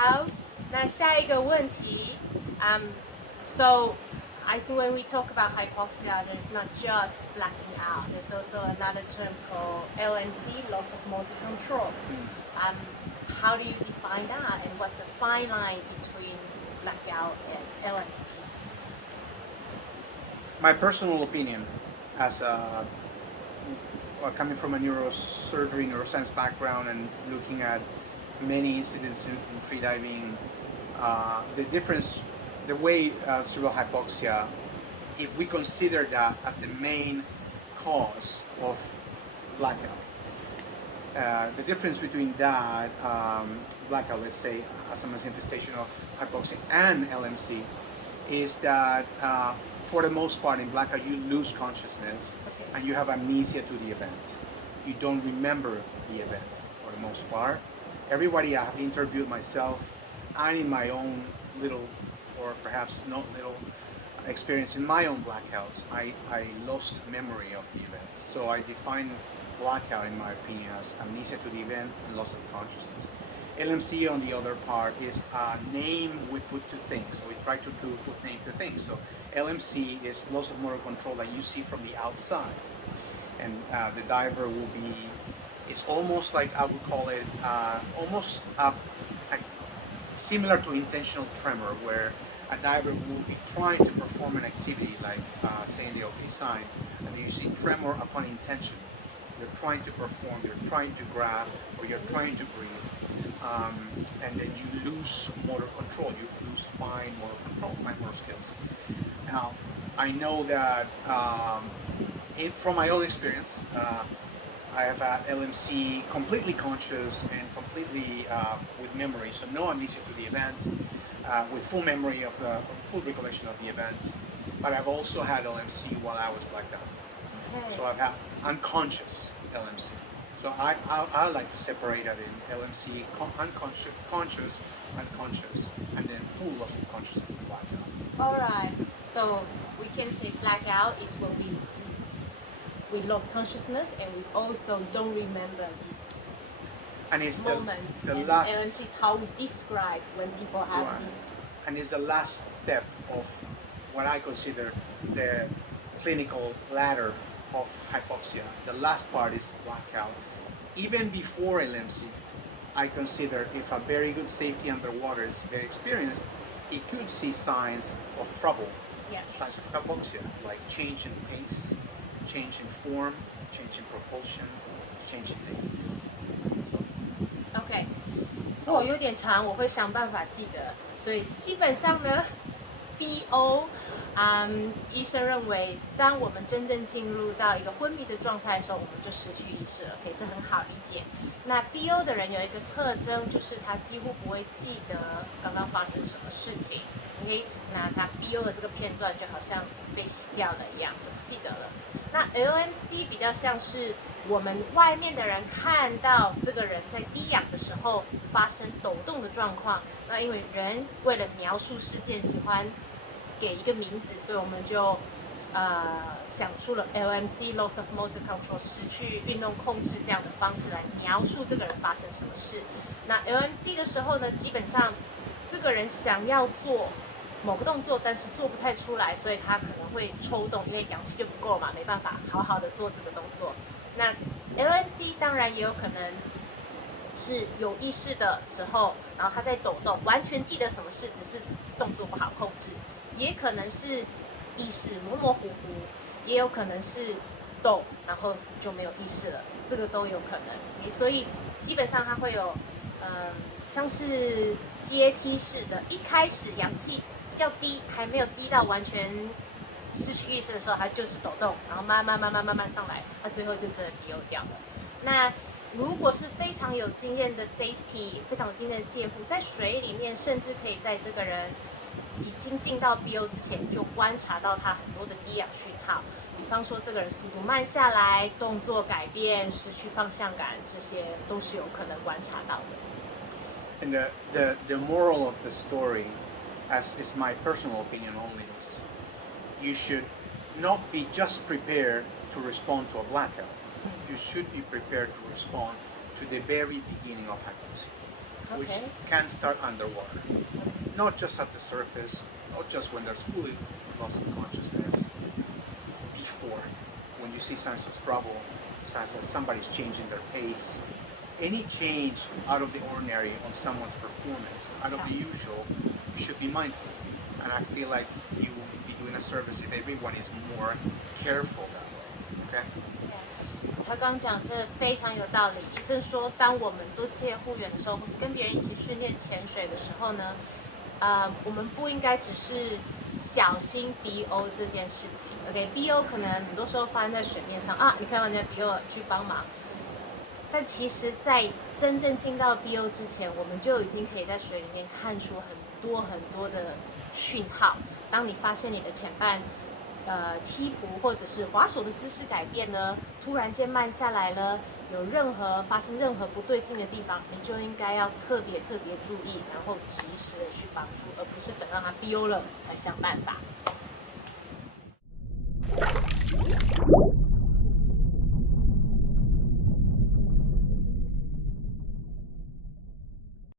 好，那下一个问题，so I think when we talk about hypoxia, there's not just blacking out. There's also another term called LMC, loss of motor control. How do you define that, and what's the fine line between blackout and LMC? My personal opinion, as coming from a neuroscience background and looking at many incidents in freediving, the way cerebral hypoxia, if we consider that as the main cause of blackout, the difference between that blackout, let's say, as a manifestation of hypoxia, and LMC is that for the most part in blackout you lose consciousness and you have amnesia to the event. You don't remember the event for the most part. Everybody I have interviewed, myself, and in my own little, or perhaps not little, experience in my own blackouts, I lost memory of the event. So I define blackout, in my opinion, as amnesia to the event and loss of consciousness. LMC, on the other part, is a name we put to things. So we try to put name to things. So LMC is loss of motor control that you see from the outside. And the diver will be, it's almost like, I would call it, almost similar to intentional tremor, where a diver will be trying to perform an activity like saying the OK sign, and you see tremor upon intention. You're trying to perform, you're trying to grab, or you're trying to breathe, and then you lose motor control, you lose fine motor control, fine motor skills. Now, I know that from my own experience, I have had LMC completely conscious and completely with memory, so no amnesia to the event, with full memory of the full recollection of the event. But I've also had LMC while I was blacked out. Okay. So I've had unconscious LMC. So I like to separate that in LMC, unconscious, conscious, unconscious, and then full loss of consciousness and blackout. All right. So we can say blackout is when we lost consciousness and we also don't remember these and it's moments. The last. LMC is how we describe when people have this. And it's the last step of what I consider the clinical ladder of hypoxia. The last part is blackout. Even before LMC, I consider if a very good safety underwater is very experienced, it could see signs of trouble, signs of hypoxia, like change in pace, change in form, change in propulsion, change in depth. OK， 如果有点长，我会想办法记得。所以基本上呢 ，BO。医生认为，当我们真正进入到一个昏迷的状态的时候，我们就失去意识了。OK， 这很好理解。那 BO 的人有一个特征，就是他几乎不会记得刚刚发生什么事情。OK， 那他 BO 的这个片段就好像被洗掉了一样，就不记得了。那 LMC 比较像是我们外面的人看到这个人在低氧的时候发生抖动的状况。那因为人为了描述事件，喜欢给一个名字，所以我们就想出了 LMC loss of motor control 失去运动控制这样的方式来描述这个人发生什么事。那 LMC 的时候呢，基本上这个人想要做某个动作，但是做不太出来，所以他可能会抽动，因为氧气就不够嘛，没办法好好的做这个动作。那 LMC 当然也有可能是有意识的时候，然后他在抖动，完全记得什么事，只是动作不好控制。也可能是意识模模糊糊，也有可能是抖，然后就没有意识了，这个都有可能。所以基本上它会有，像是阶梯式的，一开始氧气比较低，还没有低到完全失去意识的时候，它就是抖动，然后慢慢上来，那最后就真的 BO 掉了。那如果是非常有经验的 safety， 非常有经验的介护，在水里面甚至可以在这个人已经进到 BO 之前就观察到他很多的低氧讯号，比方说这个人速度慢下来、动作改变、失去方向感，这些都是有可能观察到的。And the moral of the story, as is my personal opinion only, is you should not be just prepared to respond to a blackout. You should be prepared to respond to the very beginning of hypoxia. which Okay. can start underwater, not just at the surface, not just when there's fully loss of consciousness. Before, when you see signs of trouble, signs that somebody's changing their pace, any change out of the ordinary on someone's performance, out of the usual, you should be mindful. And I feel like you will be doing a service if everyone is more careful that way. Okay? 他刚讲这非常有道理。医生说，当我们做介护员的时候，或是跟别人一起训练潜水的时候呢，我们不应该只是小心 BO 这件事情。OK，BO 可能很多时候发生在水面上啊，你看到人家 BO 去帮忙。但其实，在真正进到 BO 之前，我们就已经可以在水里面看出很多的讯号。当你发现你的潜伴踢蹼或者是滑手的姿势改变呢，突然间慢下来了，发生任何不对劲的地方，你就应该要特别注意，然后及时的去帮助，而不是等让他 BO 了才想办法。